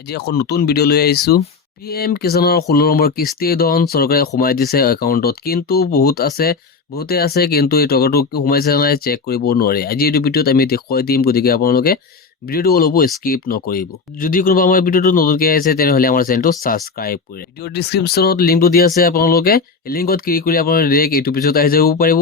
আজি এখন নতুন ভিডিঅ' লৈ আহিছোঁ। PM কিষাণৰ 16 নম্বৰ কিস্তিৰ ধন চৰকাৰে সোমাই দিছে একাউণ্টত, কিন্তু বহুতে আছে কিন্তু এই টকাটো সোমাইছে নাই চেক কৰিব নোৱাৰে। আজি এইটো ভিডিঅ'ত আমি দেখুৱাই দিম, গতিকে আপোনালোকে ভিডিঅ'টো অলপো স্কিপ নকৰিব। যদি কোনোবা আমাৰ ভিডিঅ'টো নতুনকৈ আহিছে তেনেহ'লে আমাৰ চেনেলটো ছাবস্ক্ৰাইব কৰে। ভিডিঅ'ৰ ডিছক্ৰিপশ্যনত লিংকটো দিয়া আছে, আপোনালোকে লিংকত ক্লিক কৰি আপোনালোকে ডাইৰেক্ট এইটো পিছত আহি যাব পাৰিব।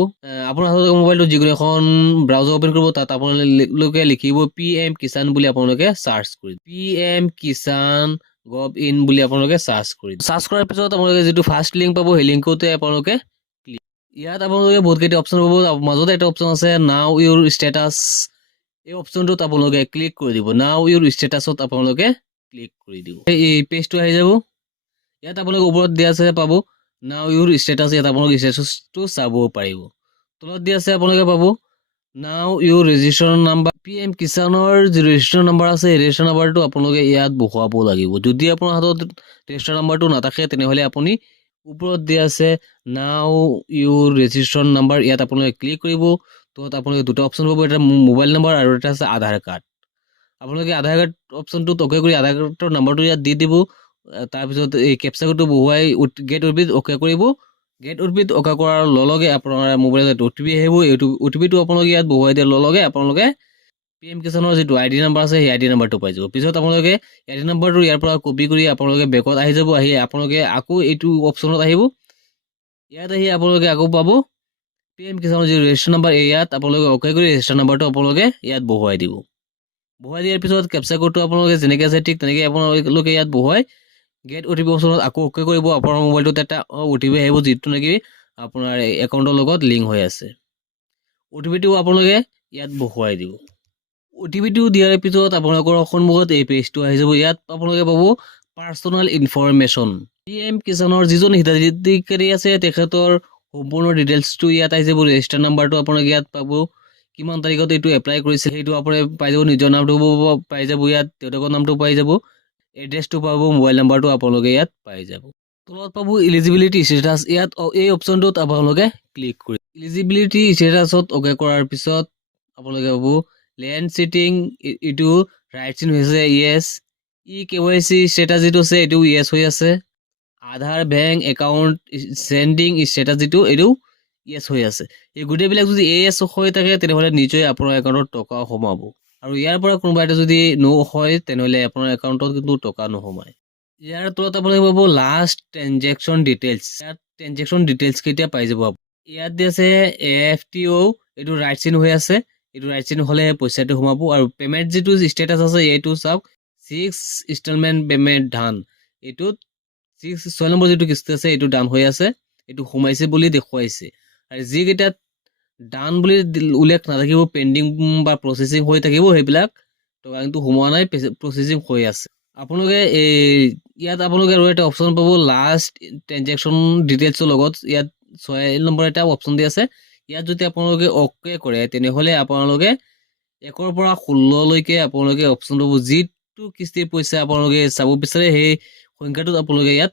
আপোনাৰ হাতত মোবাইলটো যিকোনো এখন ব্ৰাউজাৰ অ'পেন কৰিব, তাত আপোনালোকে লিখিব PM কিষাণ বুলি আপোনালোকে চাৰ্চ কৰি PM কিষাণ gov.in বুলি আপোনালোকে চাৰ্চ কৰি চাৰ্চ কৰাৰ পিছত আপোনালোকে যিটো ফাৰ্ষ্ট লিংক পাব সেই লিংকতে আপোনালোকে ক্লিক। ইয়াত আপোনালোকে বহুতকেইটা অপশ্যন পাব, মাজতে এটা অপশ্যন আছে নাও ইউৰ ষ্টেটাছ। এই অপশ্যনটোত আপোনালোকে ক্লিক কৰি দিব। নাও ইউৰ ষ্টেটাছত আপোনালোকে ক্লিক কৰি দিব। এই পেজটো আহি যাব। ইয়াত আপোনালোকে ওপৰত দিয়া আছে পাব নাও ইউৰ ষ্টেটাছ। ইয়াত আপোনালোকে ষ্টেটাছটো চাব পাৰিব। তলত দিয়া আছে আপোনালোকে পাব নাও ইউৰ ৰেজিষ্ট্ৰেশ্যন নাম্বাৰ। PM কিষাণৰ যি ৰেজিষ্ট্ৰেশ্যন নাম্বাৰ আছে সেই ৰেজিষ্ট্ৰেশ্যন নাম্বাৰটো আপোনালোকে ইয়াত বহুৱাব লাগিব। যদি আপোনাৰ হাতত ৰেজিষ্ট্ৰেশ্যন নাম্বাৰটো নাথাকে তেনেহ'লে আপুনি ওপৰত দিয়া আছে নাও ইউৰ ৰেজিষ্ট্ৰেশ্যন নাম্বাৰ, ইয়াত আপোনালোকে ক্লিক কৰিব। তত আপোনালোকে দুটা অপশ্যন পাব, এটা মোবাইল নাম্বাৰ আৰু এটা আছে আধাৰ কাৰ্ড। আপোনালোকে আধাৰ কাৰ্ড অপশ্যনটোত অ'কে কৰি আধাৰ কাৰ্ডৰ নাম্বাৰটো ইয়াত দি দিব। তাৰপিছত এই কেপচা কোডটো বহুৱাই গেট অ'টিপিত অ'কে কৰিব। গেট অ'টিপিত অ'কে কৰাৰ লগে আপোনাৰ মোবাইলত OTP আহিব। এইটো OTPটো আপোনালোকে ইয়াত বহুৱাই দিয়াৰ লগে আপোনালোকে PM কিষাণৰ যিটো ID নাম্বাৰ আছে সেই ID নাম্বাৰটো পাই যাব। পিছত আপোনালোকে ID নাম্বাৰটো ইয়াৰ পৰা কপি কৰি আপোনালোকে বেকত আহি যাব। আহি আপোনালোকে আকৌ এইটো অপশ্যনত আহিব। ইয়াত আহি আপোনালোকে আকৌ পাব PM কিষাণৰ যি ৰেজিষ্ট্ৰেশ্যন নাম্বাৰ, ইয়াত আপোনালোকে অ'কে কৰি ৰেজিষ্ট্ৰেশ্যন নাম্বাৰটো আপোনালোকে ইয়াত বহুৱাই দিব। বহুৱাই দিয়াৰ পিছত কেপচা কোডটো আপোনালোকে যেনেকৈ আছে ঠিক তেনেকৈ আপোনালোকে ইয়াত বহুৱাই গেট OTP অপশ্যনত আকৌ অ'কে কৰিব। আপোনাৰ মোবাইলটোত এটা OTP আহিব, যিটো নেকি আপোনাৰ একাউণ্টৰ লগত লিংক হৈ আছে। OTPটো আপোনালোকে ইয়াত বহুৱাই দিব। OTPটো দিয়াৰ পিছত আপোনালোকৰ সন্মুখত এই পেজটো আহি যাব। ইয়াত আপোনালোকে পাব পাৰ্চনেল ইনফৰমেশ্যন। PM কিষাণৰ যিজন হিতাধিকাৰী আছে তেখেতৰ সম্পূৰ্ণ ডিটেইলছটো ইয়াত আহি যাব। ৰেজিষ্টাৰ নাম্বাৰটো আপোনালোকে ইয়াত পাব, কিমান তাৰিখত এইটো এপ্লাই কৰিছে সেইটো আপুনি পাই যাব। নিজৰ নামটো পাই যাব, ইয়াত দেউতাকৰ নামটো পাই যাব, এড্ৰেছটো পাব, মোবাইল নাম্বাৰটো আপোনালোকে ইয়াত পাই যাব। তলত পাব ইলিজিবিলিটি ষ্টেটাছ। ইয়াত এই অপশ্যনটোত আপোনালোকে ক্লিক কৰি ইলিজিবিলিটি ষ্টেটাছত অ'কে কৰাৰ পিছত আপোনালোকে পাব লেণ্ড চিটিং, এইটো ৰাইট চিন হৈছে ইয়েছ। KYC ষ্টেটাছ যিটো আছে এইটো ইয়েছ হৈ আছে। আধাৰ বেংক একাউণ্ট চেণ্ডিং ষ্টেটাছ যিটো এইটো ইয়েছ হৈ আছে। এই গোটেইবিলাক যদি ইয়েছ হৈ থাকে তেনেহ'লে নিশ্চয় আপোনাৰ একাউণ্টত টকা সোমাব, আৰু ইয়াৰ পৰা কোনোবা এটা যদি হয় তেনেহ'লে আপোনাৰ একাউণ্টত কিন্তু টকা নোসোমায়। ইয়াৰ তলত আপোনালোকে পাব লাষ্ট ট্ৰেনজেকশ্যন ডিটেইলছ। ইয়াত ট্ৰেনজেকশ্যন ডিটেইলছ কেতিয়া পাই যাব। ইয়াত দি আছে AFTO, এইটো ৰাইট চিন হৈ আছে। এইটো ৰাইট চিন হ'লে পইচাটো সোমাব। আৰু পে'মেণ্ট যিটো ষ্টেটাছ আছে এইটো চাওক 6 ইনষ্টলমেণ্ট পে'মেণ্ট ডান। এইটোত 6 নম্বৰ যিটো কিস্তি আছে এইটো ডান হৈ আছে, এইটো সোমাইছে বুলি দেখুৱাইছে। আৰু যিকেইটাত ডান বুলি উল্লেখ নাথাকিব, পেণ্ডিং বা প্ৰচেছিং হৈ থাকিব, সেইবিলাক টকা কিন্তু সোমোৱা নাই, প্ৰচেছিং হৈ আছে। আপোনালোকে ইয়াত আপোনালোকে আৰু এটা অপশ্যন পাব লাষ্ট ট্ৰেনজেকশ্যন ডিটেইলছৰ লগত। ইয়াত 6 নম্বৰ এটা অপশ্যন দি আছে। ইয়াত যদি আপোনালোকে অ'কে কৰে তেনেহ'লে আপোনালোকে 1ৰ পৰা 16লৈকে আপোনালোকে অপশ্যন পাব। যিটো কিস্তিৰ পইচা আপোনালোকে চাব বিচাৰে সেই সংখ্যাটোত আপোনালোকে ইয়াত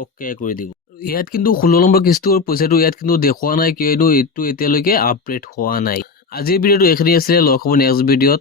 অ'কে কৰি দিব। ইয়াত কিন্তু 16 নম্বৰ কিস্তিৰ পইচাটো ইয়াত কিন্তু দেখুওৱা নাই, কিয়নো এইটো এতিয়ালৈকে আপডেট হোৱা নাই। আজিৰ ভিডিঅ'টো এইখিনি আছিলে। লগ হ'ব নেক্সট ভিডিঅ'ত।